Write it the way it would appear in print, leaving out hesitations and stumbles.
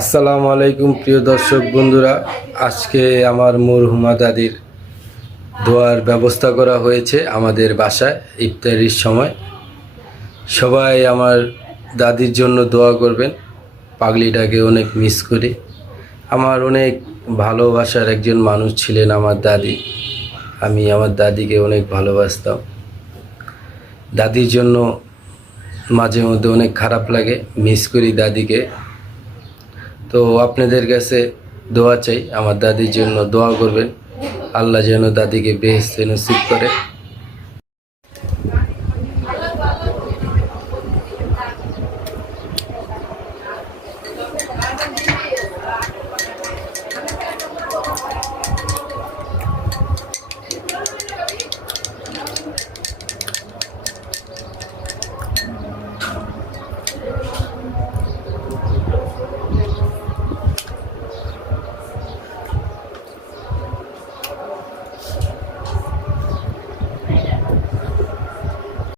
আসসালামু আলাইকুম প্রিয় দর্শক বন্ধুরা, আজকে আমার মরহুমা দাদির দোয়ার ব্যবস্থা করা হয়েছে আমাদের বাসায় ইফতারির সময়। সবাই আমার দাদির জন্য দোয়া করবেন। পাগলিটাকে অনেক মিস করি। আমার অনেক ভালোবাসার একজন মানুষ ছিলেন আমার দাদি। আমি আমার দাদিকে অনেক ভালোবাসতাম। দাদির জন্য মাঝে মধ্যে অনেক খারাপ লাগে, মিস করি দাদিকে। তো আপনাদের কাছে দোয়া চাই, আমার দাদির জন্য দোয়া করবেন। আল্লাহ যেন দাদিকে বেহেশতে নসিব করে।